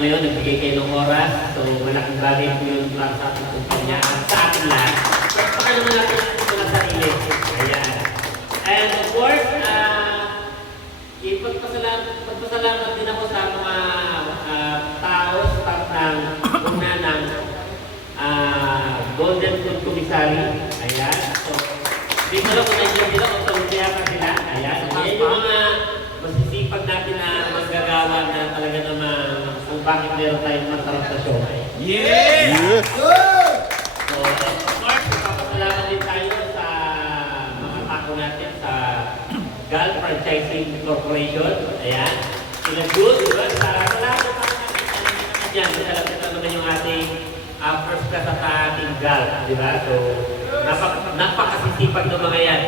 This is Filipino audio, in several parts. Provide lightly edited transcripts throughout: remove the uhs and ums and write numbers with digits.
ngayon, nagbigay kayo ng oras. So, malaking bagay po yun para sa ating kumpanya at sa ating lahat. So, baka naman natin ito na sarili. Ayan. And of course, ipagpasalamat din ako sa mga tao, staff ng una ng Golden Food Commissary. Ayan. So, dito lang kung nandiyan sila, kung tawagya pa sila. Ayan. Ayan yung mga masisipag natin na maggagawa na talaga naman kung bakit meron tayong masarap na show. Yes! So, of course, ipapasalamat din tayo sa mga tako natin sa GAL Franchising Corporation. Ayan. Sila good, diba? Sa lahat ng mga natin dyan, ito naman yung ating first class at ating GAL, diba? So, napakasisipag ng mga yan.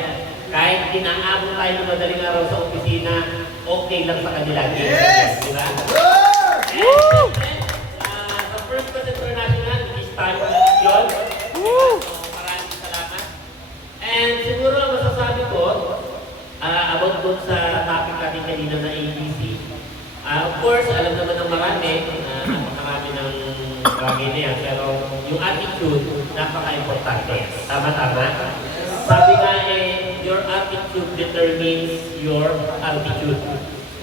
Kahit inaabot tayo ng madaling araw sa opisina, okay lang sa kanila. Yes! Diba? Woo! And sa first class international, is tayo yun. So, maraming salamat. And siguro ang masasabi ko, about doon sa topic natin kanina na ABC. Of course, alam naman ng marami, napakarami ng bagay na yan, pero yung attitude, napaka-importante. Tama-tama. Sabi nga your attitude determines your altitude.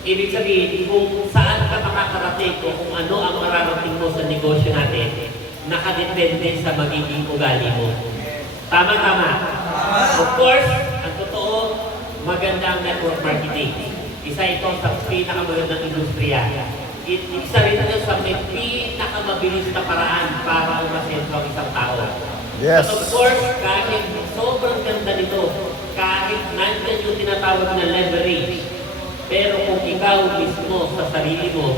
Ibig sabihin, kung saan ka makakarating o kung ano ang mararating mo sa negosyo natin, nakadepende sa magiging ugali mo. Tama-tama. Of course, ang totoo, maganda ang network marketing. Isa ito sa pinakamagandang industriya. Isa rin ito sa may pinakamabilis na paraan para umasento ang isang tao. Yes. But of course, kahit sobrang ganda nito, kahit nandiyan yung tinatawag na leverage, pero kung ikaw mismo sa sarili mo,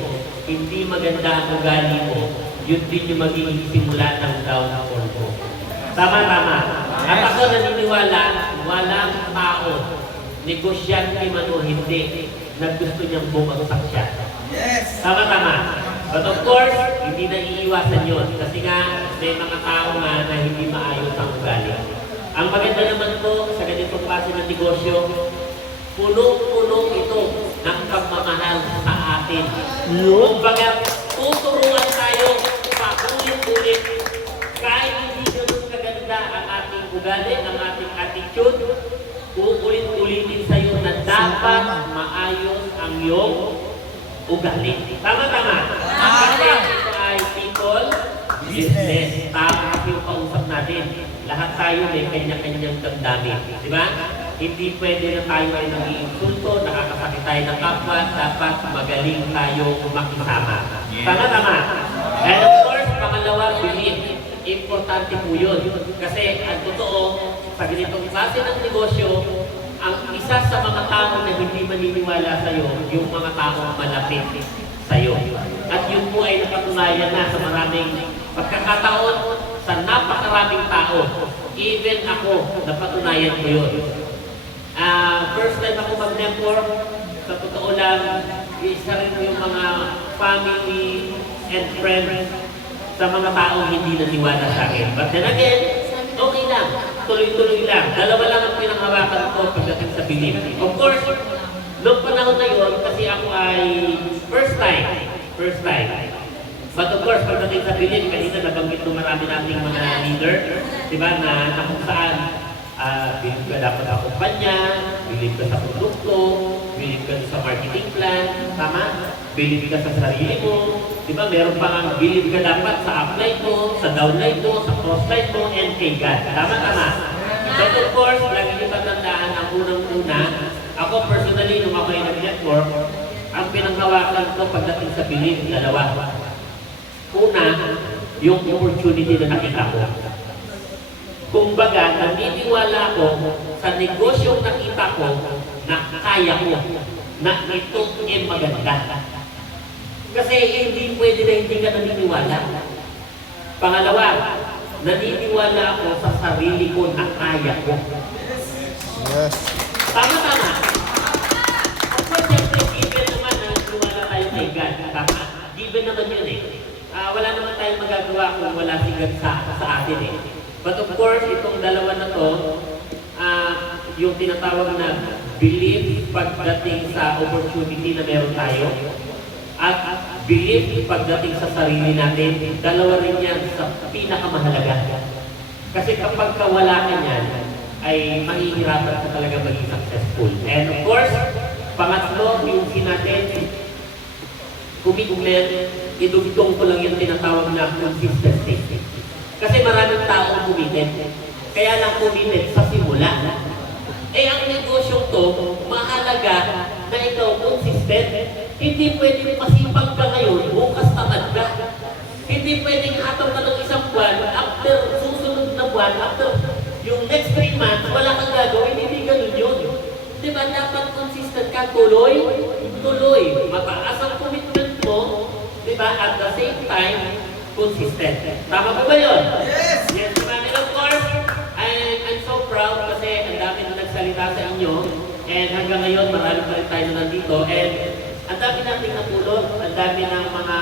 hindi maganda ang ugali mo, yun din yung magiging simula ng downfall mo. Tama-tama. At ako naniniwala, walang tao, negosyante man o hindi, na gusto niyang bumagsak siya. Yes! Tama-tama. But of course, hindi na iiwasan yun. Kasi nga, may mga tao nga na hindi maayos ang ugali. Ang maganda naman po sa ganitong klase ng negosyo, puno-puno ito ng pagmamahal sa atin. Kumbaga, tuturuan tayo paulit-ulit. Kahit hindi ganun kaganda ang ating ugali, ang ating attitude, uulit-ulitin sa iyo na dapat maayos ang iyong ugali. Tama-tama. Kasi ito ay people, business. Tama yung kausap natin. Lahat tayo may kanya-kanyang damdamin. Di ba? Hindi pwede na tayo ay nag-iinsulto, nakakasakit tayo ng kapwa, dapat magaling tayo makisama. Tama-tama. And of course, pangalawa, believe. Importante po yun. Kasi ang totoo, sa ganitong klase ng negosyo, ang isa sa mga tao na hindi maniniwala sa'yo, yung mga taong malapit sa'yo. At yun po ay napatunayan na sa maraming pagkakataon, sa napakaraming tao. Even ako, napatunayan ko yun. First time ako mag-network, sa totoo lang, isa rin yung mga family and friends sa mga taong hindi naniwala sa akin. But then again, okay lang. Tuloy-tuloy lang. Dalawa lang ang pinanghawakan ko pagdating sa belief. Of course, noong panahon na yun, kasi ako ay first time. But of course, pagdating sa belief, kanina nabanggit ng marami nating mga leader, diba, na kung saan bilib ka dapat sa kumpanya, bilib ka sa produkto, bilib ka sa marketing plan, tama? Bilib ka sa sarili mo, diba, meron pa ang bilib ka dapat sa upline mo, sa downline mo, sa crossline mo, and kay God. Tama-tama. But of course, lagi niyo tatandaan ang unang-una, ako personally, nung ako ay nag-network, ang pinanghawakan ko pagdating sa bilib, dalawa. Una, yung opportunity na nakita ko. Kumbaga, naniniwala ko sa negosyong nakita ko na kaya ko, na ito ay maganda. Kasi hindi pwede na hindi ka naniniwala. Pangalawa, naniniwala ako sa sarili ko na kaya ko. Yes. Tama-tama. Ako, siyempre, given naman na naniniwala tayo kay God. Tama? Given naman yun eh. Wala naman tayong magagawa kung wala si God sa atin eh. But of course, itong dalawa na to, yung tinatawag na belief pagdating sa opportunity na meron tayo, at belief pagdating sa sarili natin, dalawa rin yan sa pinakamahalaga. Kasi kapag wala ka niyan, ay mahihirapan ka talaga maging successful. And of course, pangatlo, yung natin, commitment, idugtong ko lang yung tinatawag na consistency. Kasi maraming taong committed. Kaya lang committed sa simula. Eh ang negosyong to, mahalaga na ikaw consistent. Hindi pwedeng masipag ka ngayon, bukas tamad ka. Hindi pwedeng hataw ka ng isang buwan, after susunod na buwan, after yung next 3 months, wala kang gagawin, hindi ganun yun. Diba dapat consistent ka, tuloy, mataas ang commitment mo, diba, at the same time, consistent. Tama po ba yun? Yes! Yes, naman. And of course, I'm so proud kasi ang dami na nagsalita sa inyo. And hanggang ngayon, marami pa rin tayo na nandito. And ang dami nating napulot, ang dami ng mga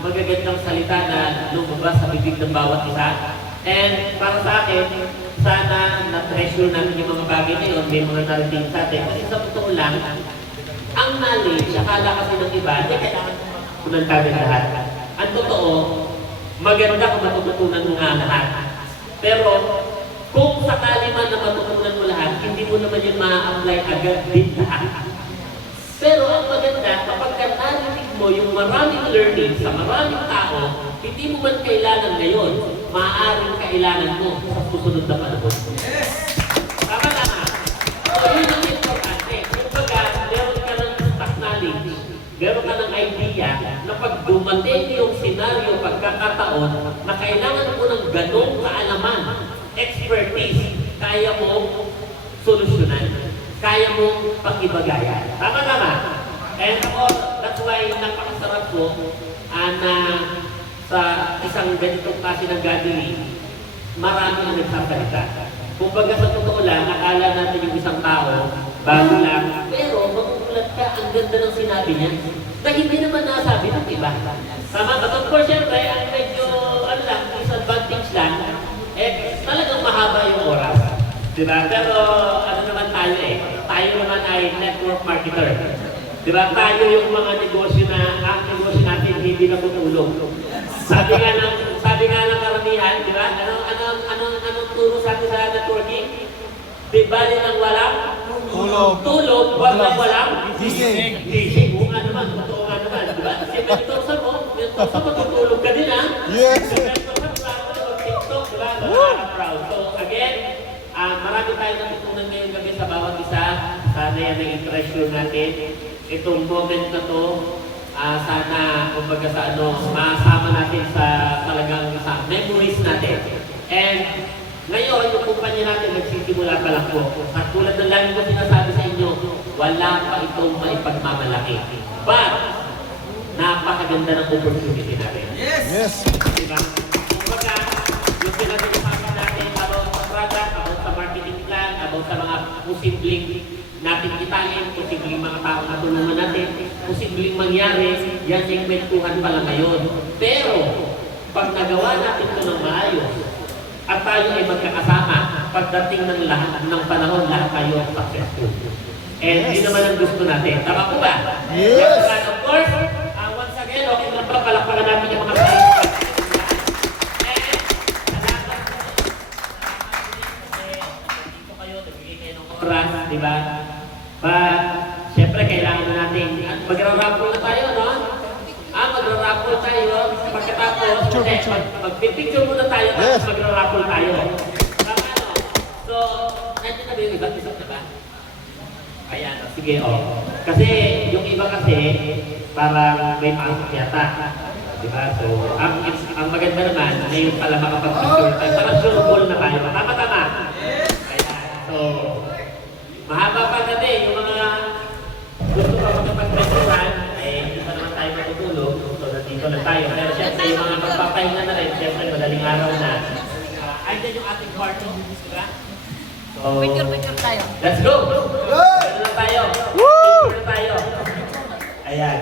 magagandang salita na lumabas sa bibig ng bawat isa. And para sa akin, sana na-treasure natin yung mga bagay na yun, may mga narating sa atin. Kasi sa totoo lang, ang knowledge, akala kasi ng iba, hindi kailangan kumantagin lahat. Ang totoo, maganda kung matututunan mo nga lahat. Pero, kung sakali man na matutunan mo lahat, hindi mo naman yun ma-apply agad din lahat. Pero ang maganda, kapag narinig mo yung maraming learning sa maraming tao, hindi mo man kailangan ngayon, maaaring kailangan mo sa susunod na panahon. Tama na. So, yun ang importante. Kumbaga, meron ka ng stock knowledge, meron ka ng idea na pag dumating yung senaryo, pagkakataon, na kailangan mo ng ganong kaalaman, expertise, kaya mo solusyonan, kaya mo pag-ibagayan. Tama. And that's why napakasarap ko na sa isang ganitong klase ng gathering, marami ang nagsasalita. Kumbaga sa totoo lang, akala natin yung isang tao, bago lang, pero magugulat ka, ang ganda ng sinabi niya, na hindi naman nasabi ng iba. Tama, but of course, syempre, ang medyo, disadvantage lang, talagang mahaba yung oras. Diba? Pero, ano naman tayo tayo naman ay network marketer. Diba? Tayo yung mga negosyo na, ang negosyo natin hindi natutulog. Sabi nga ng karamihan, di ba? Anong turo sa atin sa networking? Di bali ng walang tulog, wag ng walang gising. Oo nga naman, totoo nga naman, di ba? Kasi mentorsa mo, matutulog ka din, ha? Yes! Mentorsa, TikTok, di ba? Proud. So, again, marami tayong natutunan ngayong gabi sa bawat isa. Sana yan ang impression natin. Itong moment na to, sana, kumbaga sa masama natin sa talagang sa memories natin. And ngayon, yung kumpanya natin nagsisimula pa lang po. At tulad ng lagi ko sinasabi sa inyo, wala pa itong maipagmamalaki. But, napakaganda ng opportunity natin. Yes! Diba? Kumbaga, yung pinag-usapan natin about sa product, about sa marketing plan, about sa mga posibleng natin kitain, posibleng mga tao na tulungan natin, posibleng mangyari, yan yung kwentuhan pala ngayon. Pero, pag nagawa natin ito ng maayos, at tayo ay magkakasama, pagdating ng lahat ng panahon, lahat tayo successful. And yun naman ang gusto natin. Tama po ba? Yes! And of course, once again, okay lang ba, palakpakan natin yung mga tayo. Oras, di ba? But, syempre, kailangan na natin, magra-raffle na tayo, no? Magra-raffle tayo, pagkatapos, magpipicture muna tayo, tapos magra-raffle tayo. Tama, no? So, nandiyan na ba yung iba? Isap na ba? Ayan, sige, Kasi, yung iba kasi, parang may pasok yata. Di ba? So, ang maganda naman, ngayon pala makapag-picture tayo. Parang sure na tayo. Tama. So, mahaba pa natin yung mga gusto pa magpapag-picturean, hindi pa naman tayo matutulog. So, nandito na tayo. Pero syempre, yung mga magpapahinga na rin, syempre, madaling araw na. Andyan yung ating party, di ba? So, Picture tayo. let's go! Picture na tayo. Picture na tayo. Ayan.